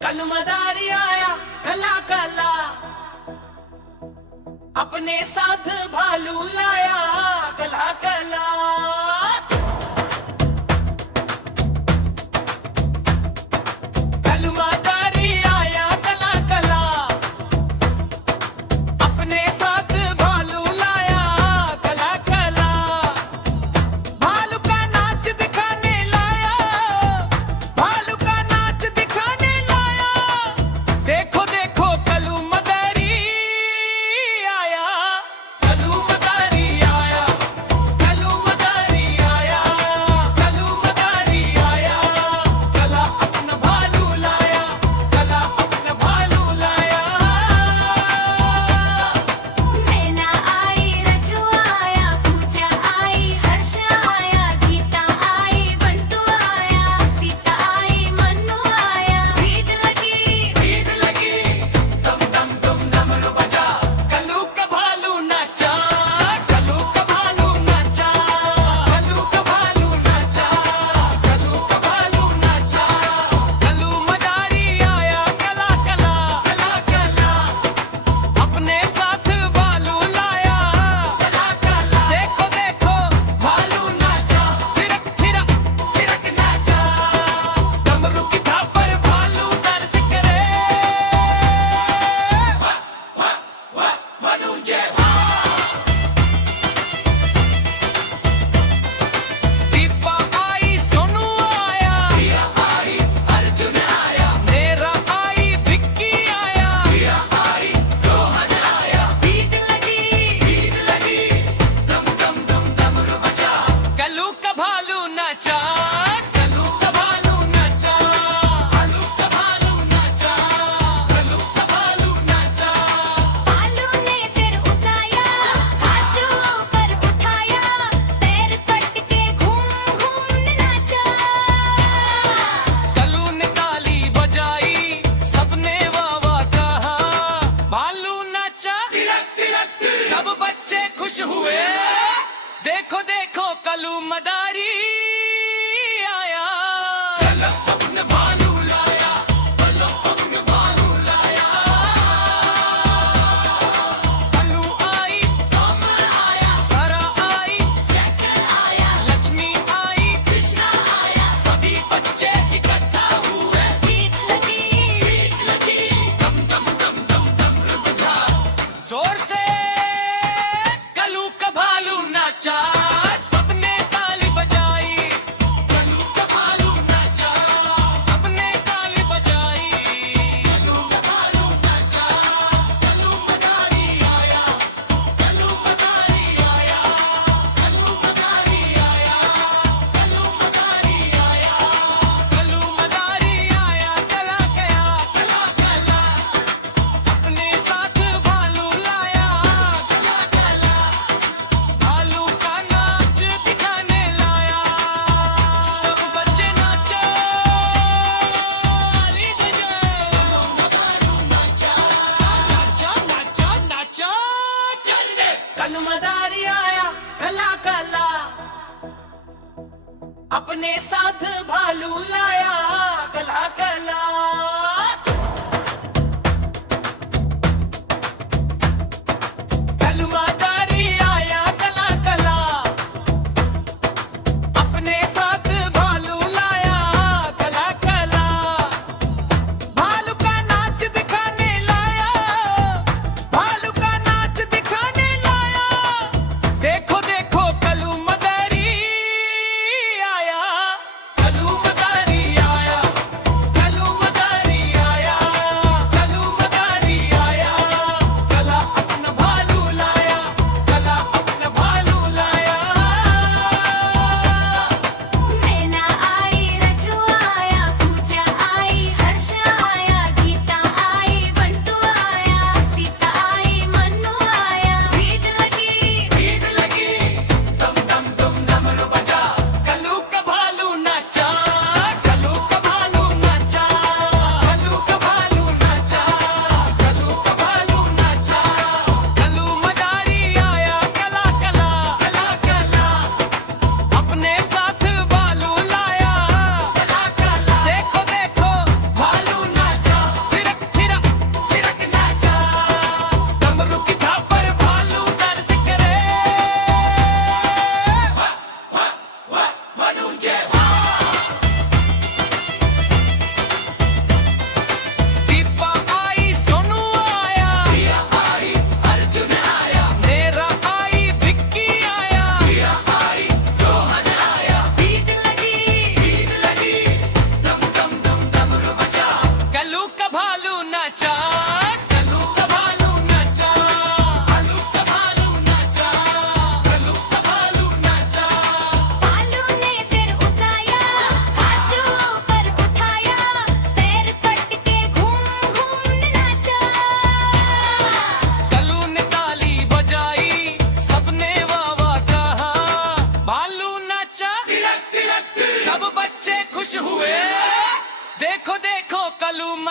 कल मदारी आया कला कला, अपने साथ भालू लाया कला कला। कल मदारी आया कला कला, अपने साथ भालू लाया कला कला। भालू का नाच दिखाने लाया, भालू का नाच दिखाने लाया। देखो देखो कलू मदारी आया, कलू मदारी आया, कलू मदारी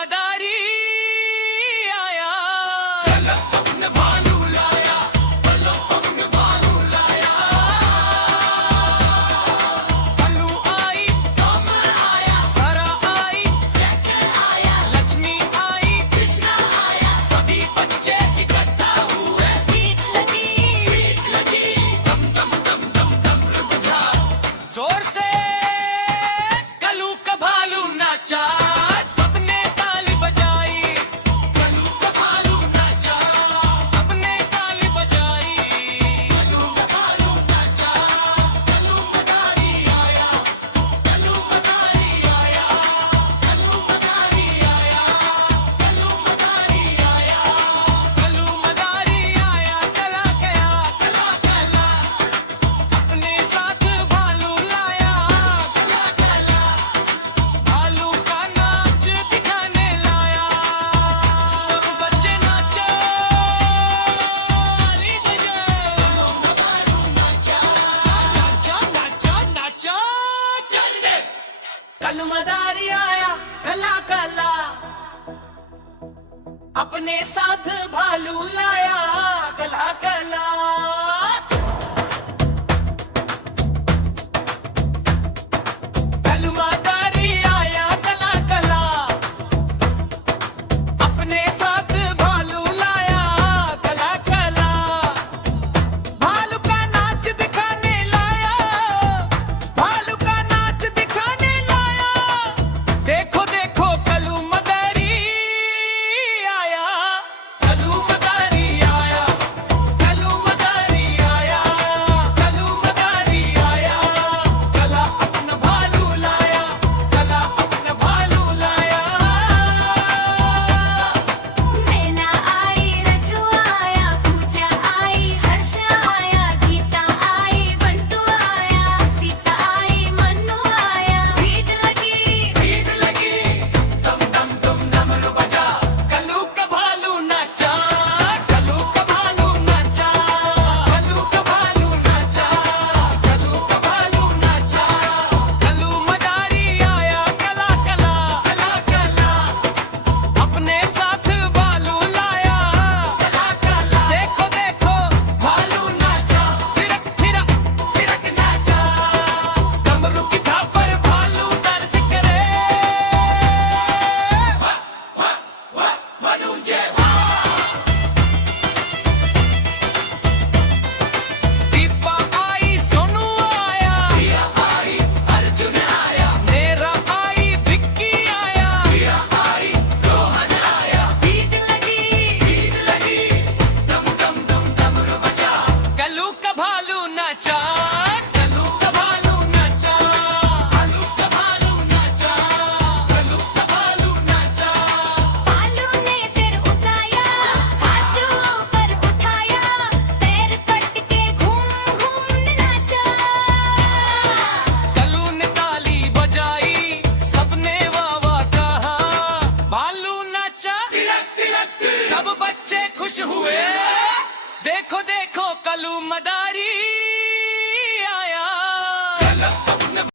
मदारी आया, कला अपने भालू लाया, कला अपने भालू लाया। कलू आई, कमल आया, सरा आई, जैकल आया, लक्ष्मी आई, कृष्णा आया, सभी बच्चे इकट्ठा हुए, भीख लगी, दम दम दम दम दम बजा, जोर से कलू का भालू नाचा, सबने ताली बजाई, कलू का भालू नाचा, सबने ताली बजाई, कलू का भालू नाचा, कलू मदारी आया, कलू मदारी आया, कलू मदारी आया, कलू मदारी आया, कलू मदारी आया, कला गया, कला कला, अपने साथ भालू लाया, कला कला, भालू का नाच दिखाने लाया, सब बच्चे नाचो, ताली बजाओ, भालू नाचा, नाचो नाचो नाचो, चंदे, कलू मदारी आया, कला कला, अपने साथ भालू लाया, कला कला। कलू मदारी आया, कला कला, अपने साथ भालू लाया, कला कला, भालू का नाच दिखाने लाया, भालू का नाच दिखाने लाया, देखो देखो कलू मदारी आया, कलू मदारी आया, कलू मदारी आया, कलू मदारी आया, कला अपना भालू लाया, कला अपना भालू लाया। मैना आई, रज्जू आया, पूजा आई, हर्ष आया, गीता आई, बंटू आया, सीता आई, मन्नू आया, भीख लगी, दम दम दम डमरू बजा, कलू का भालू नाचा, कलू का भालू नाचा, कलू का भालू नाचा, कलू का भालू नाचा, कलू मदारी आया, कला कला, कला कला, अपने साथ भालू लाया, कला कला, देखो देखो भालू नाचा, थिरक थिरक थिरक नाचा, डमरू की थाप पर भालू डांस करे, भालू जय दीपा आई, सोनू आया, प्रिया आई, अर्जुन आया, मेरा आई, विक्की आया, प्रिया आई, रोहन आया, भीख लगी, दम दम दम डमरू बजा, कलू का भालू नाचा, कलू का भालू नाचा, कलू का भालू नाचा, कलू का भालू नाचा, भालू ने सिर उठाया, हाथ ऊपर उठाया, पैर पट के घूम घूम नाचा, कलू ने ताली बजाई, सबने वाह वाह कहा, भालू नाचा, सब बच्चे खुश हुए, देखो देखो कलू मदारी